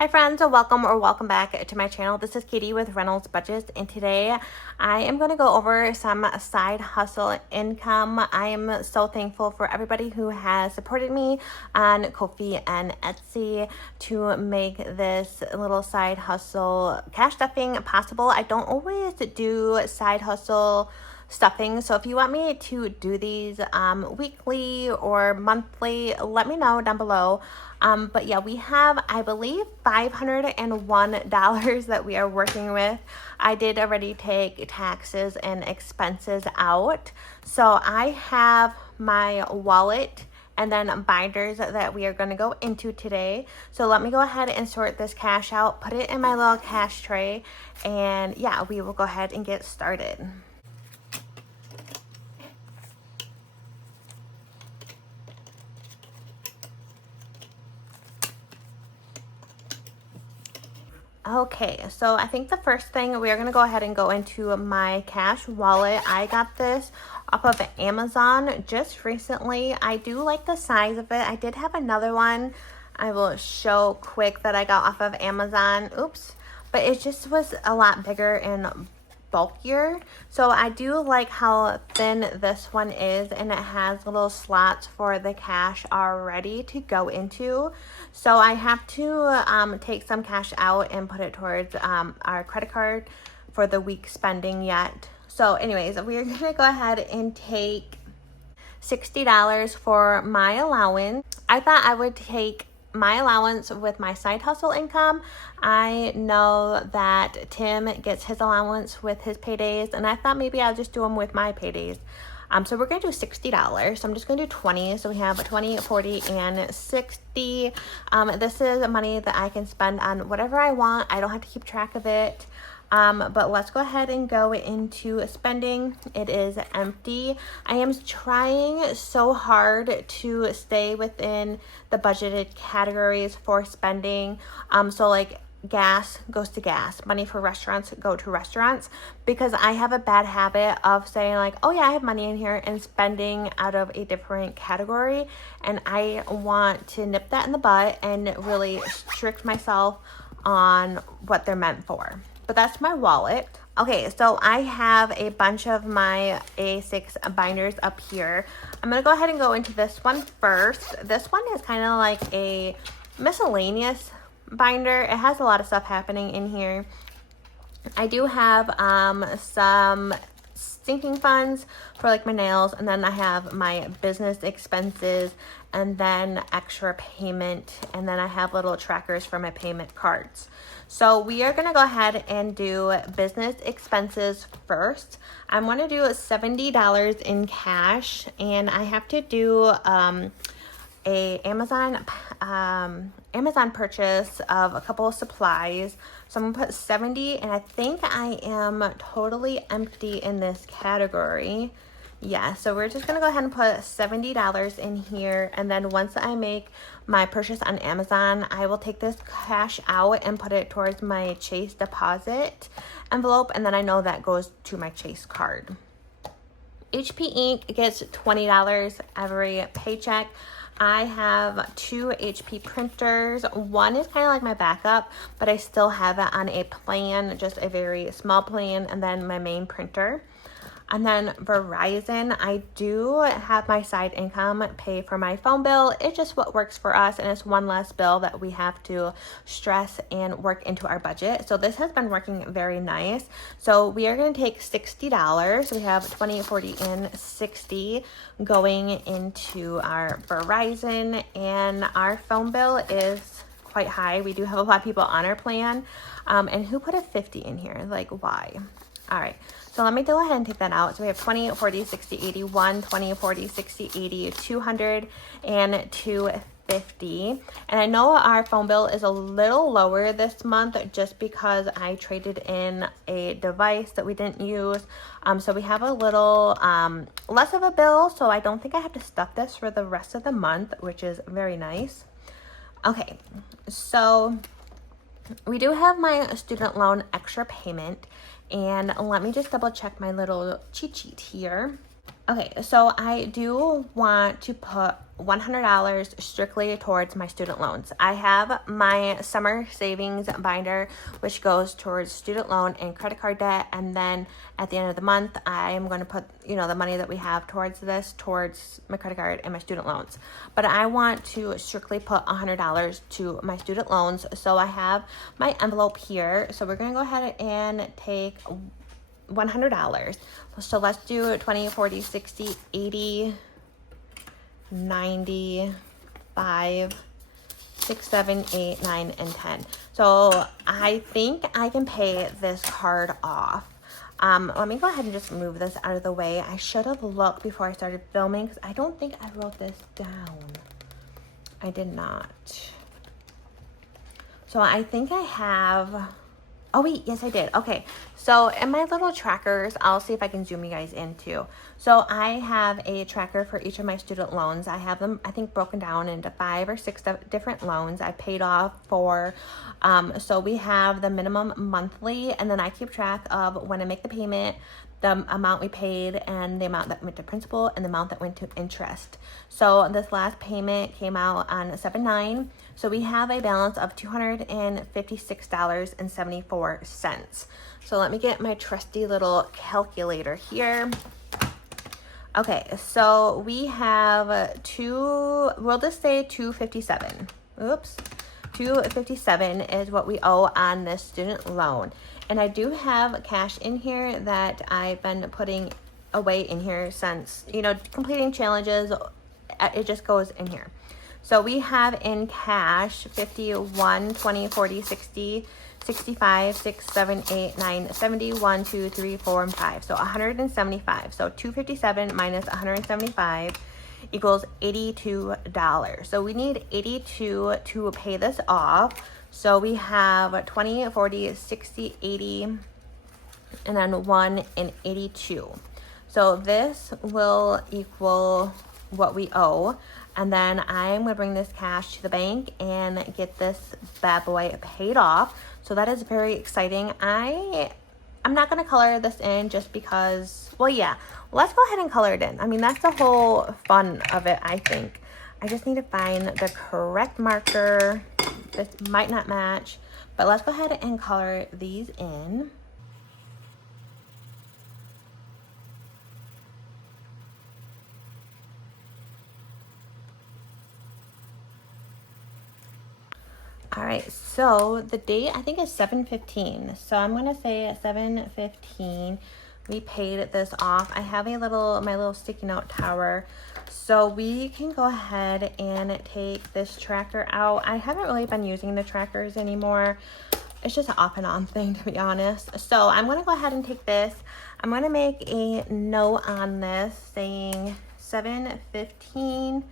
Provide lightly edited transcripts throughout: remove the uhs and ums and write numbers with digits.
Hi friends, welcome back to my channel. This is Katie with Reynolds Budgets, and today I am going to go over some side hustle income. I am so thankful for everybody who has supported me on Ko-fi and Etsy to make this little side hustle cash stuffing possible. I don't always do side hustle stuffing, so if you want me to do these weekly or monthly, let me know down below. But yeah, we have, I believe, $501 that we are working with. I did already take taxes and expenses out, so I have my wallet and then binders that we are going to go into today. So let me go ahead and sort this cash out, put it in my little cash tray, and yeah, we will go ahead and get started. Okay, so I think the first thing we are going to go ahead and go into my cash wallet. I got this off of Amazon just recently. I do like the size of it. I did have another one I will show quick that I got off of Amazon. Oops. But it just was a lot bigger and bulkier. So I do like how thin this one is, and it has little slots for the cash already to go into. So I have to take some cash out and put it towards our credit card for the week spending yet. So anyways, we're gonna go ahead and take $60 for my allowance. I thought I would take my allowance with my side hustle income. I know that Tim gets his allowance with his paydays, and I thought maybe I'll just do them with my paydays. So we're going to do $60. So I'm just going to do 20. So we have 20, 40, and 60. This is money that I can spend on whatever I want. I don't have to keep track of it. But let's go ahead and go into spending. It is empty. I am trying so hard to stay within the budgeted categories for spending. So like gas goes to gas, money for restaurants go to restaurants, because I have a bad habit of saying like, oh yeah, I have money in here, and spending out of a different category. And I want to nip that in the butt and really strict myself on what they're meant for. But that's my wallet. Okay, so I have a bunch of my A6 binders up here. I'm gonna go ahead and go into this one first. This one is kind of like a miscellaneous binder. It has a lot of stuff happening in here. I do have some sinking funds for like my nails, and then I have my business expenses, and then extra payment, and then I have little trackers for my payment cards. So we are gonna go ahead and do business expenses first. I'm gonna do $70 in cash, and I have to do a Amazon purchase of a couple of supplies. So I'm gonna put 70, and I think I am totally empty in this category. Yeah, so we're just gonna go ahead and put $70 in here, and then once I make my purchase on Amazon, I will take this cash out and put it towards my Chase deposit envelope, and then I know that goes to my Chase card. HP Inc. gets $20 every paycheck. I have 2 HP printers. One is kind of like my backup, but I still have it on a plan, just a very small plan, and then my main printer. And then Verizon, I do have my side income pay for my phone bill. It's just what works for us, and it's one less bill that we have to stress and work into our budget. So this has been working very nice. So we are going to take $60. So we have 20, 40, and 60 going into our Verizon, and our phone bill is quite high. We do have a lot of people on our plan. And who put a 50 in here? Like, why? All right, so let me go ahead and take that out. So we have 20, 40, 60, 80, 1, 20, 40, 60, 80, 200, and 250. And I know our phone bill is a little lower this month just because I traded in a device that we didn't use. So we have a little less of a bill, so I don't think I have to stuff this for the rest of the month, which is very nice. Okay, so we do have my student loan extra payment, and let me just double check my little cheat sheet here. Okay, so I do want to put $100 strictly towards my student loans. I have my summer savings binder, which goes towards student loan and credit card debt. And then at the end of the month, I am going to put, the money that we have towards this, towards my credit card and my student loans. But I want to strictly put $100 to my student loans. So I have my envelope here. So we're going to go ahead and take $100. So let's do 20, 40, 60, 80, 90, 5, 6, 7, 8, 9, and 10. So I think I can pay this card off. Let me go ahead and just move this out of the way. I should have looked before I started filming because I don't think I wrote this down. I did not. So I think I have... Oh wait, yes I did. Okay, so in my little trackers, I'll see if I can zoom you guys in too. So I have a tracker for each of my student loans. I have them, I think, broken down into 5 or 6 different loans I paid off for. So we have the minimum monthly, and then I keep track of when I make the payment, the amount we paid, and the amount that went to principal, and the amount that went to interest. So this last payment came out on 7/9. So we have a balance of $256.74. So let me get my trusty little calculator here. Okay, so we have we'll just say 257. Oops. 257 is what we owe on this student loan. And I do have cash in here that I've been putting away in here since, completing challenges. It just goes in here. So we have in cash 51, 20, 40, 60, 65, 6, 7, 8, 9, 70, 1, 2, 3, 4, and 5. So 175. So 257 minus 175 equals $82. So we need 82 to pay this off. So we have 20, 40, 60, 80, and then 1 and 82. So this will equal what we owe. And then I'm going to bring this cash to the bank and get this bad boy paid off. So that is very exciting. I'm not going to color this in just because, well, yeah, let's go ahead and color it in. I mean, that's the whole fun of it, I think. I just need to find the correct marker. This might not match, but let's go ahead and color these in. All right, so the date I think is 7/15. So I'm gonna say at 7/15 we paid this off. I have my little sticky note tower, so we can go ahead and take this tracker out. I haven't really been using the trackers anymore. It's just an off and on thing, to be honest. So I'm gonna go ahead and take this. I'm gonna make a note on this saying 7/15.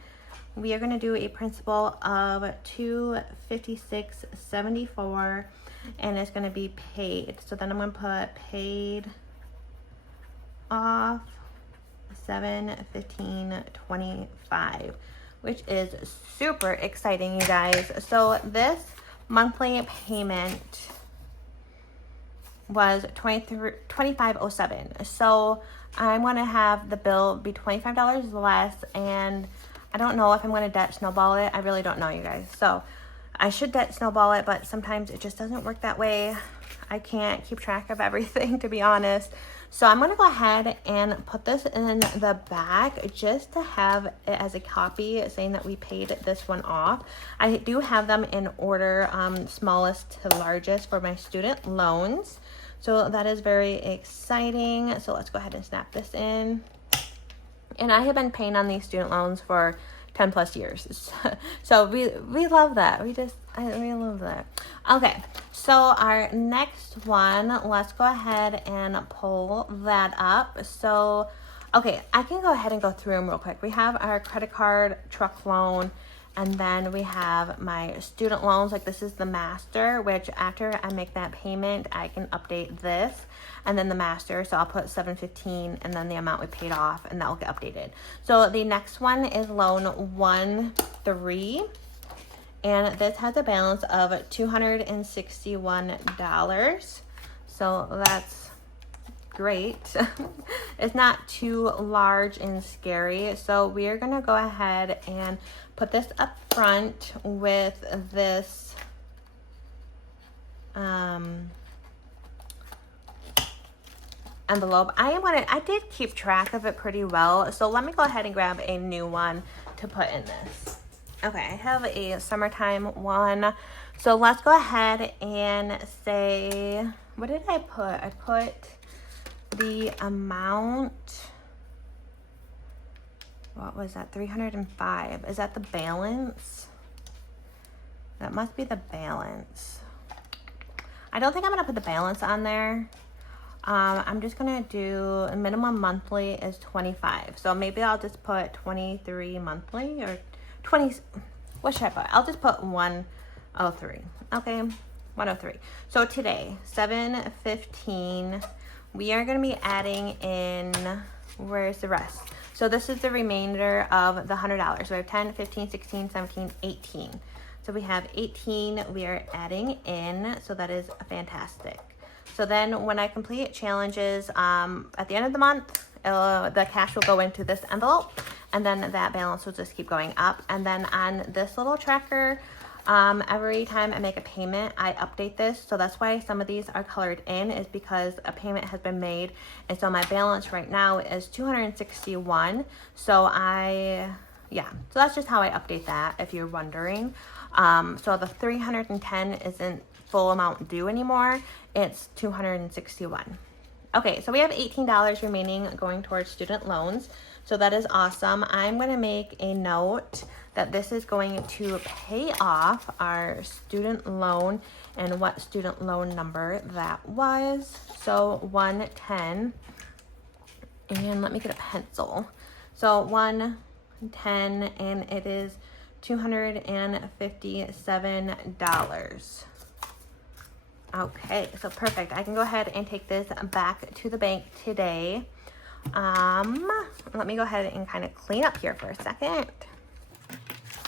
We are going to do a principal of $256.74, and it's going to be paid. So then I'm going to put paid off 7/15/25, which is super exciting, you guys. So this monthly payment was $25.07. So I'm going to have the bill be $25 less, and I don't know if I'm going to debt snowball it. I really don't know, you guys. So I should debt snowball it, but sometimes it just doesn't work that way. I can't keep track of everything, to be honest. So I'm going to go ahead and put this in the back just to have it as a copy saying that we paid this one off. I do have them in order, smallest to largest for my student loans. So that is very exciting. So let's go ahead and snap this in. And I have been paying on these student loans for 10 plus years. So we love that. We love that. Okay, so our next one, let's go ahead and pull that up. So, okay, I can go ahead and go through them real quick. We have our credit card, truck loan, and then we have my student loans. Like, this is the master, which after I make that payment, I can update this. And then the master, so I'll put 7/15 and then the amount we paid off, and that will get updated. So the next one is loan 1-3, and this has a balance of $261. So that's great. It's not too large and scary. So we are gonna go ahead and put this up front with this envelope. I did keep track of it pretty well. So let me go ahead and grab a new one to put in this. Okay, I have a summertime one. So let's go ahead and say, what did I put? I put the amount, what was that, 305. Is that the balance? That must be the balance. I don't think I'm gonna put the balance on there. I'm just gonna do a minimum monthly is 25. So maybe I'll just put 23 monthly or 20, what should I put? I'll just put 103, okay, 103. So today, 7/15, we are gonna be adding in, where's the rest? So this is the remainder of the $100. So we have 10, 15, 16, 17, 18. So we have 18 we are adding in, so that is fantastic. So then when I complete challenges at the end of the month, the cash will go into this envelope, and then that balance will just keep going up. And then on this little tracker, every time I make a payment, I update this. So that's why some of these are colored in, is because a payment has been made. And so my balance right now is 261. So so that's just how I update that, if you're wondering. So the 310 isn't full amount due anymore. It's 261. Okay, so we have $18 remaining going towards student loans. So that is awesome. I'm going to make a note that this is going to pay off our student loan, and what student loan number that was. So 110. And let me get a pencil. So 110, and it is $257. Okay, so perfect. I can go ahead and take this back to the bank today. Let me go ahead and kind of clean up here for a second.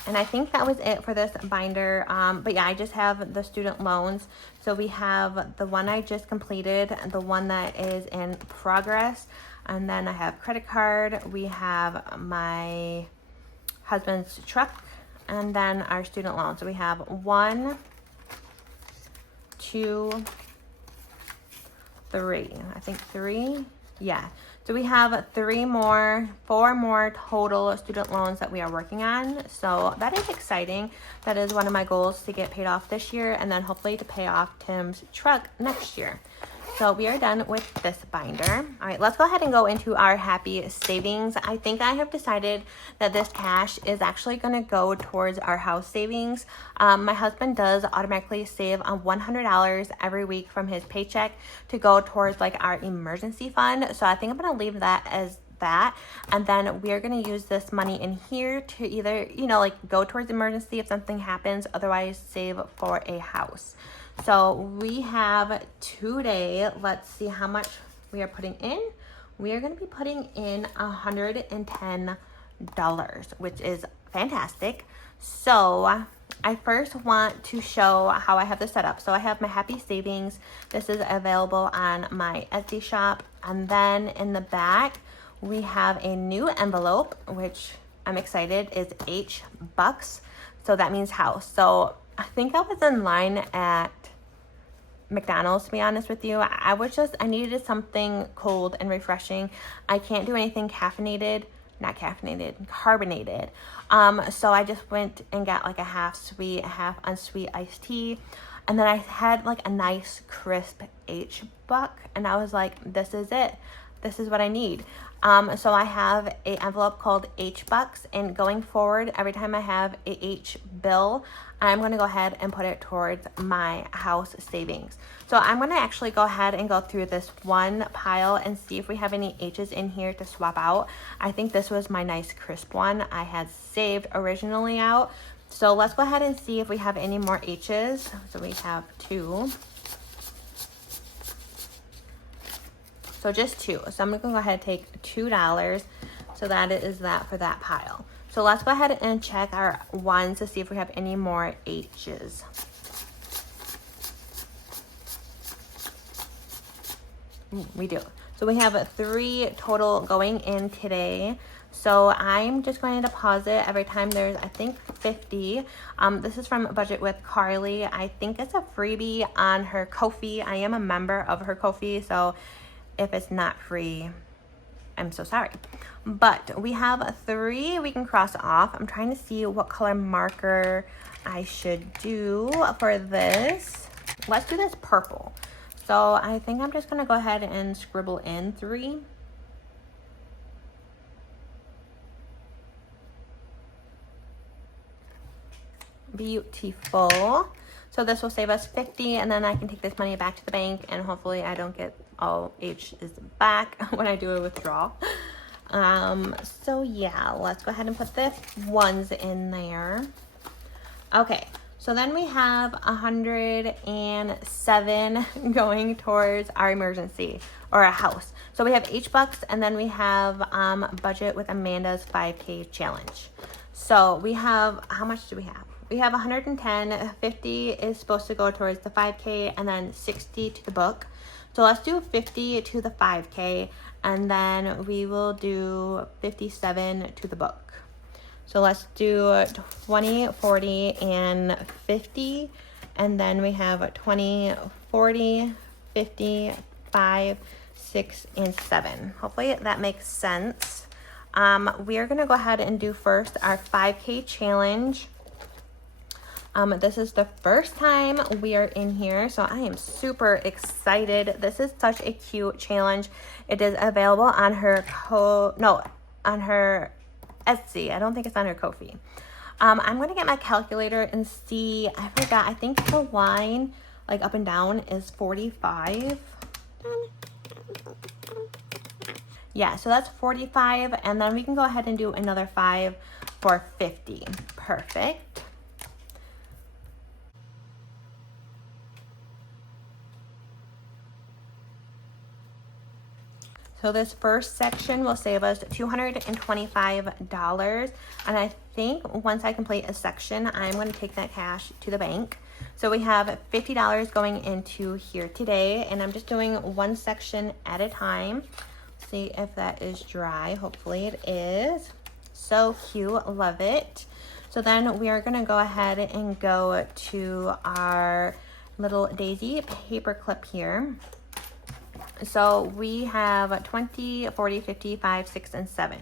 And I think that was it for this binder. But yeah, I just have the student loans. So we have the one I just completed, the one that is in progress, and then I have credit card. We have my husband's truck, and then our student loan. So we have 1, 2, 3. I think 3. Yeah. So we have 4 more total student loans that we are working on. So that is exciting. That is one of my goals, to get paid off this year, and then hopefully to pay off Tim's truck next year. So we are done with this binder. All right, let's go ahead and go into our happy savings. I think I have decided that this cash is actually gonna go towards our house savings. My husband does automatically save $100 every week from his paycheck to go towards like our emergency fund. So I think I'm gonna leave that as that, and then we're going to use this money in here to either, like go towards emergency if something happens, otherwise save for a house. So we have today, let's see how much we are putting in. We are going to be putting in $110, which is fantastic. So I first want to show how I have this set up. So I have my happy savings. This is available on my Etsy shop, and then in the back we have a new envelope, which I'm excited is H bucks. So that means house. So I think I was in line at McDonald's, to be honest with you. I needed something cold and refreshing. I can't do anything carbonated. So I just went and got like a half sweet, half unsweet iced tea. And then I had like a nice crisp H buck, and I was like, this is it. This is what I need. So I have an envelope called H bucks, and going forward, every time I have a H bill, I'm going to go ahead and put it towards my house savings. So I'm going to actually go ahead and go through this one pile and see if we have any H's in here to swap out. I think this was my nice crisp one I had saved originally out. So let's go ahead and see if we have any more H's. So we have 2. So just 2. So I'm going to go ahead and take $2. So that is that for that pile. So let's go ahead and check our ones to see if we have any more H's. We do. So we have 3 total going in today. So I'm just going to deposit every time there's, I think, 50. This is from Budget with Carly. I think it's a freebie on her Ko-fi. I am a member of her Ko-fi, so if it's not free, I'm so sorry. But we have 3 we can cross off. I'm trying to see what color marker I should do for this. Let's do this purple. So I think I'm just gonna go ahead and scribble in 3. Beautiful. So this will save us 50, and then I can take this money back to the bank, and hopefully I don't get all H's back when I do a withdrawal. So yeah, let's go ahead and put the 1s in there. Okay, so then we have 107 going towards our emergency or a house. So we have H-Bucks, and then we have Budget with Amanda's 5K challenge. So we have, how much do we have? We have 110, 50 is supposed to go towards the 5K, and then 60 to the book. So let's do 50 to the 5K, and then we will do 57 to the book. So let's do 20, 40, and 50. And then we have 20, 40, 50, 5, 6, and 7. Hopefully that makes sense. We are going to go ahead and do first our 5K challenge. This is the first time we are in here, so I am super excited. This is such a cute challenge. It is available on her on her Etsy. I don't think it's on her Ko-fi. I'm gonna get my calculator and see. I forgot. I think the line, like up and down, is 45. Yeah, so that's 45, and then we can go ahead and do another 5 for 50. Perfect. So this first section will save us $225. And I think once I complete a section, I'm going to take that cash to the bank. So we have $50 going into here today. And I'm just doing one section at a time. See if that is dry. Hopefully it is. So cute. Love it. So then we are going to go ahead and go to our little daisy paper clip here. So we have 20, 40, 50, 5, 6, and 7.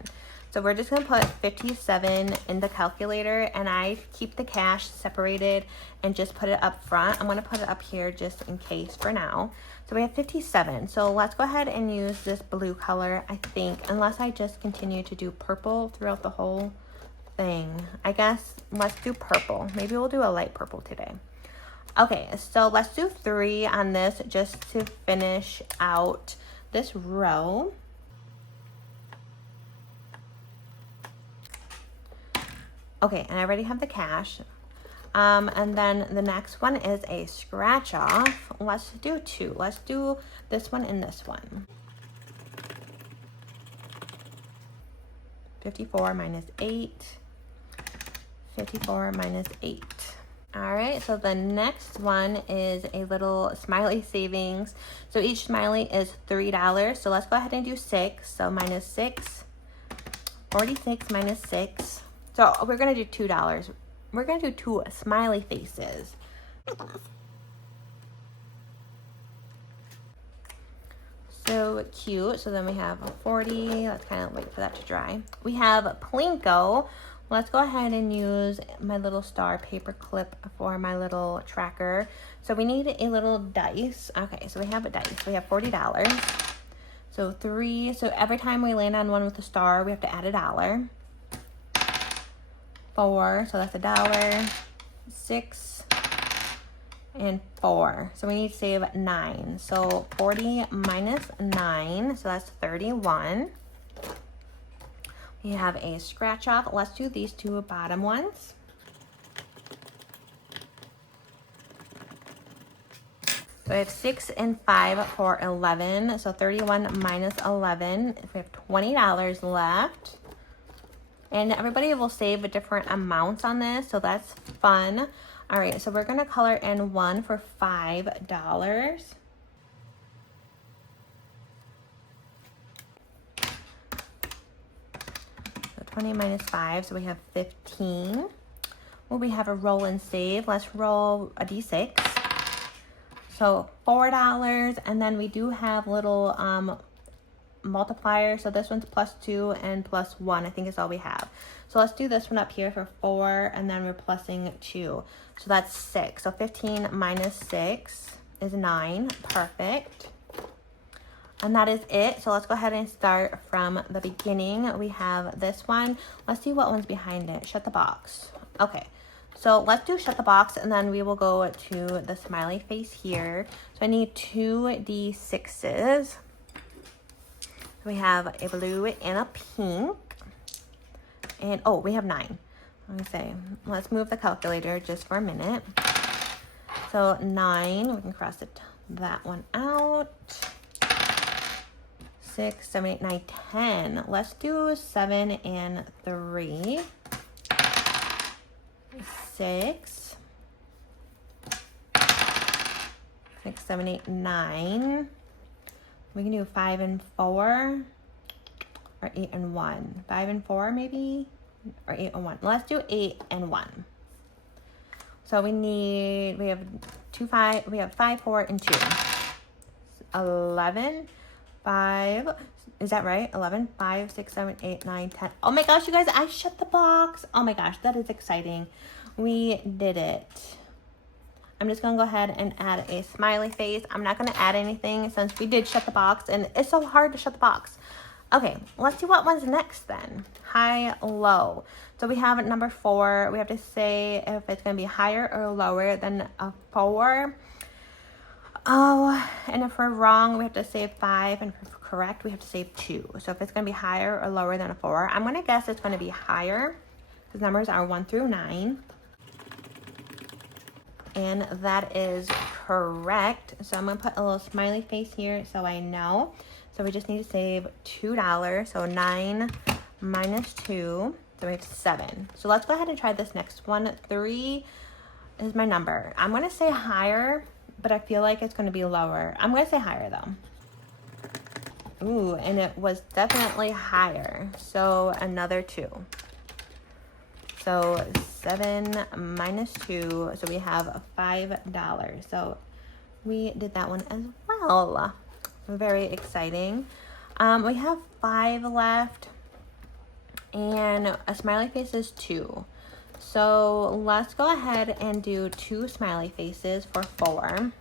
So we're just going to put 57 in the calculator, and I keep the cash separated and just put it up front. I'm going to put it up here just in case for now. So we have 57. So let's go ahead and use this blue color, I think, unless I just continue to do purple throughout the whole thing. I guess let's do purple. Maybe we'll do a light purple today. Okay, so let's do 3 on this just to finish out this row. Okay, and I already have the cash. And then the next one is a scratch off. Let's do 2. Let's do this one and this one. 54 minus 8. 54 minus 8. All right, so the next one is a little smiley savings. So each smiley is $3. So let's go ahead and do 6. So minus 6, 46 minus 6. So we're going to do $2. We're going to do 2 smiley faces. So cute. So then we have a 40. Let's kind of wait for that to dry. We have Plinko. Let's go ahead and use my little star paper clip for my little tracker. So we need a little dice. Okay, so we have a dice. We have $40. So 3. So every time we land on one with a star, we have to add $1. 4. So that's $1. 6 and 4. So we need to save 9. So 40 minus 9. So that's 31. We have a scratch off. Let's do these 2 bottom ones. So we have 6 and 5 for 11. So 31 minus 11. We have $20 left. And everybody will save different amounts on this, so that's fun. All right, so we're gonna color in 1 for $5. 20 minus 5, so we have 15. Well, we have a roll and save. Let's roll a d6. So $4, and then we do have little multiplier. So this one's +2 and +1, I think is all we have. So let's do this one up here for 4, and then we're plussing 2. So that's 6. So 15 minus 6 is 9. Perfect. And that is it. So let's go ahead and start from the beginning. We have this one. Let's see what one's behind it. Shut the box. Okay. So let's do shut the box, and then we will go to the smiley face here. So I need 2 D6s. We have a blue and a pink. And, oh, we have 9. Let me say, let's move the calculator just for a minute. So 9, we can cross that one out. 6, 7, 8, 9, 10. Let's do 7 and 3. 6, 7, 8, 9. We can do 5 and 4, or 8 and 1. 5 and 4 maybe, or 8 and 1. Let's do 8 and 1. So we have 5, 4, and 2. 11, 5. Is that right? 11, 5, 6, 7, 8, 9, 10. Oh my gosh, you guys, I shut the box. Oh my gosh, that is exciting. We did it. I'm just going to go ahead and add a smiley face. I'm not going to add anything since we did shut the box, and it's so hard to shut the box. Okay, let's see what one's next then. High, low. So we have number 4. We have to say if it's going to be higher or lower than a 4. Oh, and if we're wrong, we have to say 5, and if we're correct, we have to say 2. So if it's going to be higher or lower than a 4, I'm going to guess it's going to be higher, because numbers are 1 through 9. And that is correct. So I'm going to put a little smiley face here so I know. So we just need to save $2. So 9 minus 2. So we have 7. So let's go ahead and try this next one. 3 is my number. I'm going to say higher, but I feel like it's going to be lower. I'm going to say higher though. Ooh, and it was definitely higher. So another 2. So 7 minus 2, so we have $5. So we did that one as well. Very exciting. We have 5 left, and a smiley face is 2. So let's go ahead and do 2 smiley faces for 4.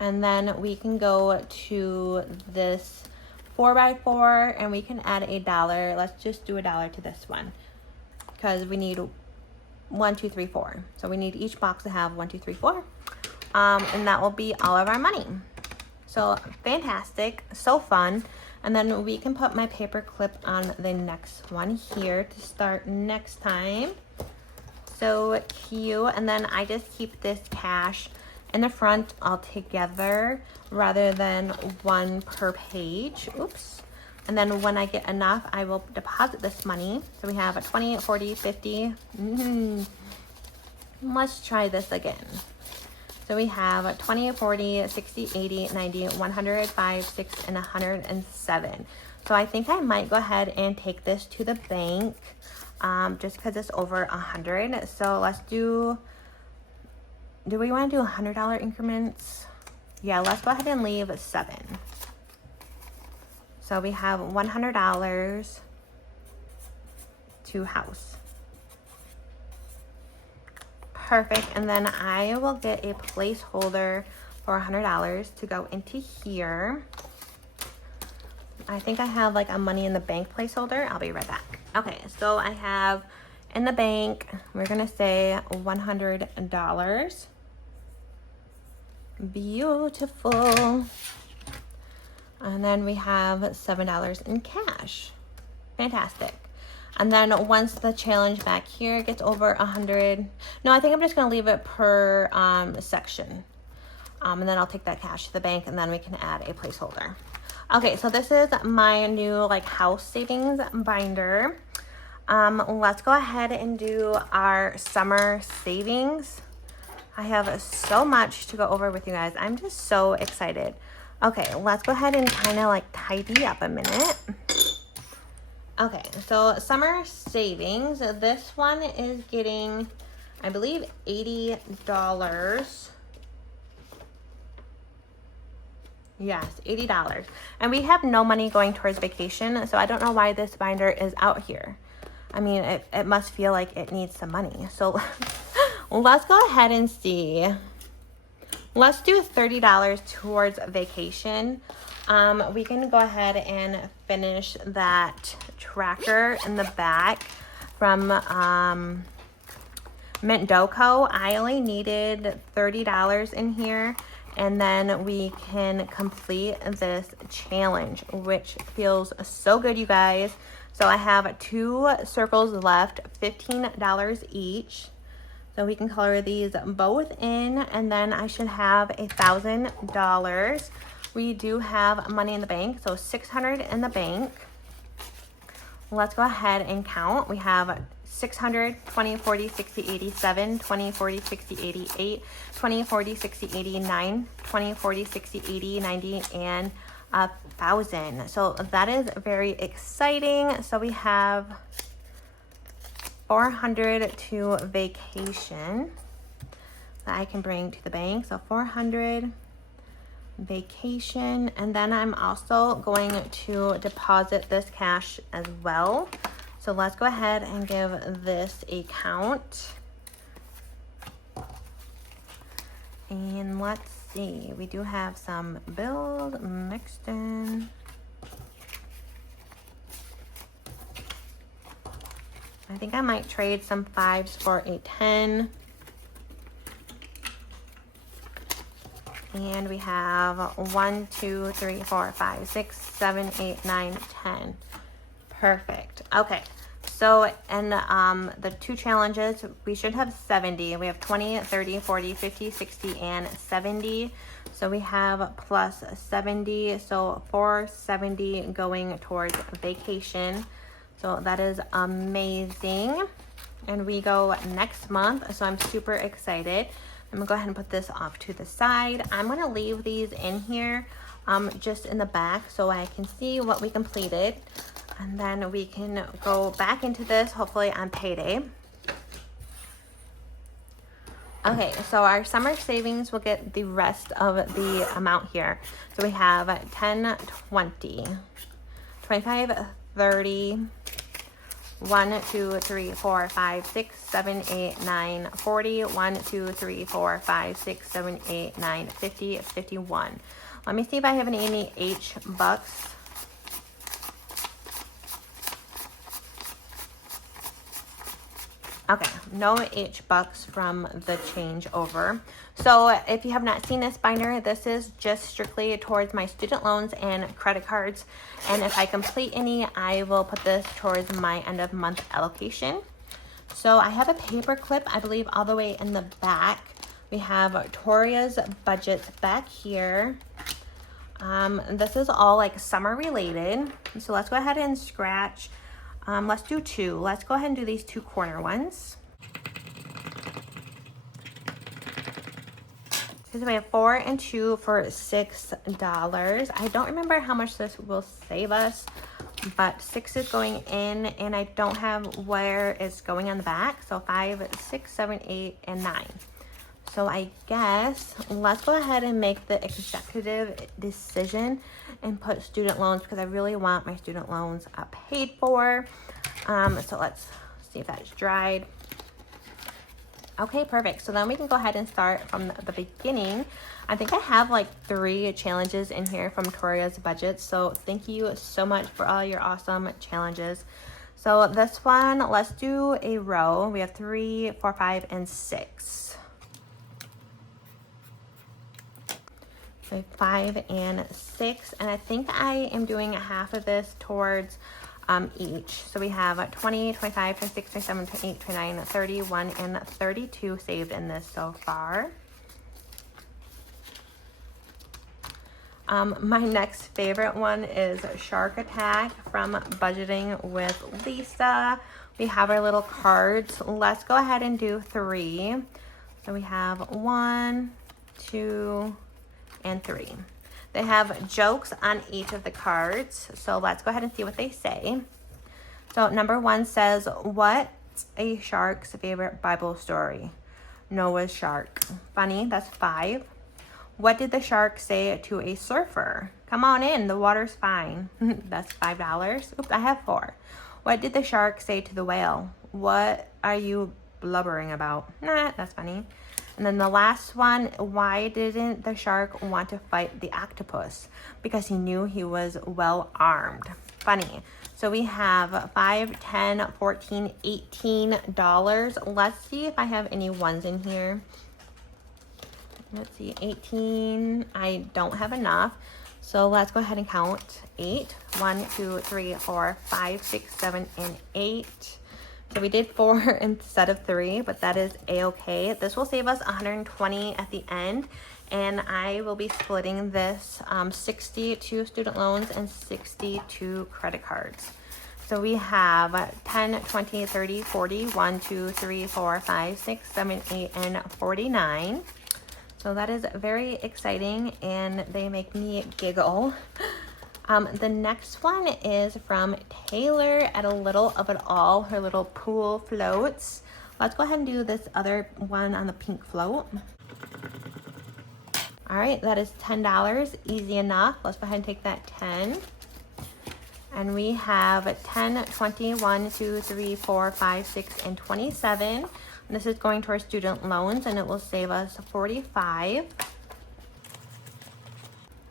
And then we can go to this 4x4, and we can add $1. Let's just do $1 to this one, because we need 1, 2, 3, 4. So we need each box to have 1, 2, 3, 4. And that will be all of our money. So fantastic, so fun. And then we can put my paper clip on the next one here to start next time. So cute. And then I just keep this cash in the front all together rather than one per page. Oops. And then when I get enough, I will deposit this money. So we have a 20, 40, 50. Let's try this again. So we have 20, 40, 60, 80, 90, 100, 5, 6, and 107. So I think I might go ahead and take this to the bank just because it's over 100. So let's do we want to do $100 increments? Yeah, let's go ahead and leave 7. So we have $100 to house. Perfect. And then I will get a placeholder for $100 to go into here. I think I have like a money in the bank placeholder. I'll be right back. Okay, so I have in the bank, we're gonna say $100. Beautiful. And then we have $7 in cash. Fantastic. And then once the challenge back here gets over 100, no, I think I'm just gonna leave it per section. And then I'll take that cash to the bank, and then we can add a placeholder. Okay, so this is my new like house savings binder. Let's go ahead and do our summer savings. I have so much to go over with you guys. I'm just so excited. Okay, let's go ahead and kind of like tidy up a minute. Okay, so summer savings. This one is getting, I believe, $80. Yes, $80. And we have no money going towards vacation, so I don't know why this binder is out here. I mean, it must feel like it needs some money. So let's go ahead and see. Let's do $30 towards vacation. We can go ahead and finish that tracker in the back from Mint Dough Co. I only needed $30 in here, and then we can complete this challenge, which feels so good, you guys. So I have 2 circles left, $15 each. So we can color these both in, and then I should have $1,000. We do have money in the bank, so $600 in the bank. Let's go ahead and count. We have 600, 20, 40, 60, 87, 20, 40, 60, 88, 20, 40, 60, 89, 20, 40, 60, 80, 90, and 1,000. So that is very exciting. So we have 400 to vacation that I can bring to the bank. So 400 vacation, and then I'm also going to deposit this cash as well. So let's go ahead and give this a count. And let's see, we do have some bills mixed in. I think I might trade some 5s for a 10. And we have 1, 2, 3, 4, 5, 6, 7, 8, 9, 10. Perfect. Okay. So in the 2 challenges, we should have 70. We have 20, 30, 40, 50, 60, and 70. So we have plus 70. So 470 going towards vacation. So that is amazing. And we go next month. So I'm super excited. I'm gonna go ahead and put this off to the side. I'm gonna leave these in here just in the back so I can see what we completed. And then we can go back into this hopefully on payday. Okay, so our summer savings will get the rest of the amount here. So we have 10, 20, 25, 30, 1, 2, 3, 4, 5, 6, 7, 8, 9, 40, 1, 2, 3, 4, 5, 6, 7, 8, 9, 50, 51. Let me see if I have any H bucks. Okay, no H bucks from the changeover. So if you have not seen this binder, this is just strictly towards my student loans and credit cards. And if I complete any, I will put this towards my end of month allocation. So I have a paper clip, I believe, all the way in the back. We have Toria's budgets back here. This is all like summer related. So let's go ahead and scratch. Let's do 2. Let's go ahead and do these 2 corner ones. So we have 4 and 2 for $6. I don't remember how much this will save us, but 6 is going in, and I don't have where it's going on the back. So 5, 6, 7, 8, and 9. So I guess let's go ahead and make the executive decision and put student loans, because I really want my student loans paid for. So let's see if that is dried. Okay, perfect. So then we can go ahead and start from the beginning. I think I have like 3 challenges in here from Toria's budget. So thank you so much for all your awesome challenges. So this one, let's do a row. We have 3, 4, 5, and 6. So 5 and 6, and I think I am doing half of this towards each. So we have 20, 25, 26, 27, 28, 29, 31, and 32 saved in this so far. My next favorite one is Shark Attack from Budgeting with Lisa. We have our little cards. Let's go ahead and do 3. So we have 1, 2, and 3. They have jokes on each of the cards. So let's go ahead and see what they say. So number 1 says, what's a shark's favorite Bible story? Noah's shark. Funny, that's 5. What did the shark say to a surfer? Come on in, the water's fine. That's $5. Oops, I have 4. What did the shark say to the whale? What are you blubbering about? Nah, that's funny. And then the last one, why didn't the shark want to fight the octopus? Because he knew he was well armed. Funny. So we have $5, $10, $14, $18. Let's see if I have any ones in here. Let's see, 18. I don't have enough. So let's go ahead and count 8. 1, 2, 3, 4, 5, 6, 7, and 8. So we did 4 instead of 3, but that is a-okay. This will save us $120 at the end, and I will be splitting this 60 to student loans and 60 to credit cards. So we have 10, 20, 30, 40, 1, 2, 3, 4, 5, 6, 7, 8, and 49. So that is very exciting, and they make me giggle. The next one is from Taylor at A Little of It All, her little pool floats. Let's go ahead and do this other one on the pink float. All right, that is $10, easy enough. Let's go ahead and take that 10. And we have 10, 20, 1, 2, 3, 4, 5, 6, and 27. And this is going towards student loans, and it will save us $45.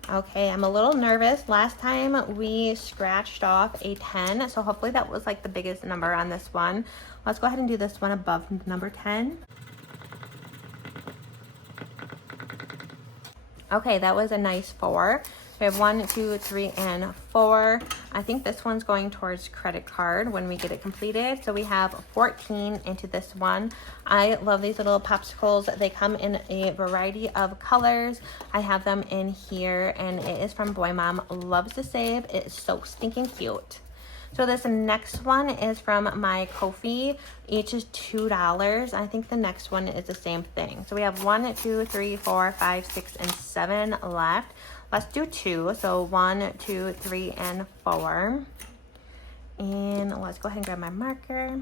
Okay, I'm a little nervous. Last time we scratched off a 10, so hopefully that was like the biggest number on this one. Let's go ahead and do this one above number 10. Okay, that was a nice 4. We have 1, 2, 3, and 4. I think this one's going towards credit card when we get it completed. So we have 14 into this one. I love these little popsicles. They come in a variety of colors. I have them in here, and it is from Boy Mom Loves to Save. It's so stinking cute. So this next one is from my Ko-fi. Each is $2. I think the next one is the same thing. So we have 1, 2, 3, 4, 5, 6, and 7 left. Let's do 2. So 1, 2, 3, and 4. And let's go ahead and grab my marker.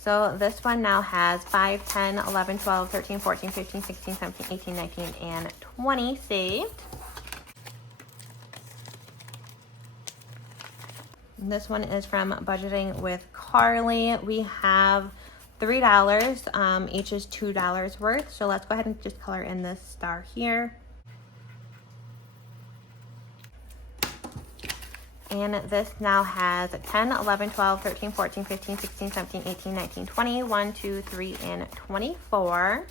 So this one now has 5, 10, 11, 12, 13, 14, 15, 16, 17, 18, 19, and 20 saved. This one is from Budgeting with Carly. We have $3. Each is $2 worth. So let's go ahead and just color in this star here. And this now has 10, 11, 12, 13, 14, 15, 16, 17, 18, 19, 20, 1, 2, 3, and 24.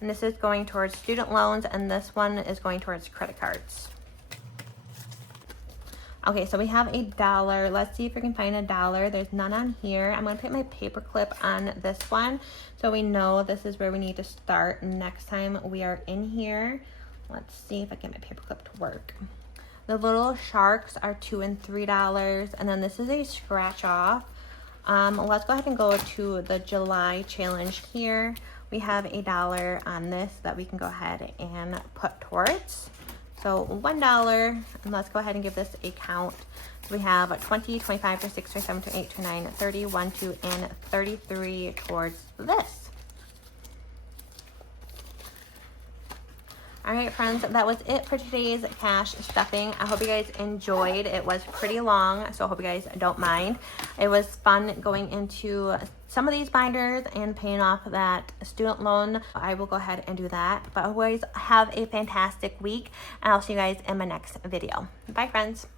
And this is going towards student loans, and this one is going towards credit cards. Okay, so we have $1. Let's see if we can find $1. There's none on here. I'm going to put my paper clip on this one so we know this is where we need to start next time we are in here. Let's see if I can get my paper clip to work. The little sharks are $2 and $3, and then this is a scratch off. Let's go ahead and go to the July challenge here. We have $1 on this that we can go ahead and put towards. So $1, and let's go ahead and give this a count. So we have 20, 25, 26, 27, 28, 29, 30, 1, 2, and 33 towards this. All right, friends, that was it for today's cash stuffing. I hope you guys enjoyed. It was pretty long, so I hope you guys don't mind. It was fun going into some of these binders and paying off that student loan. I will go ahead and do that. But always have a fantastic week, and I'll see you guys in my next video. Bye, friends.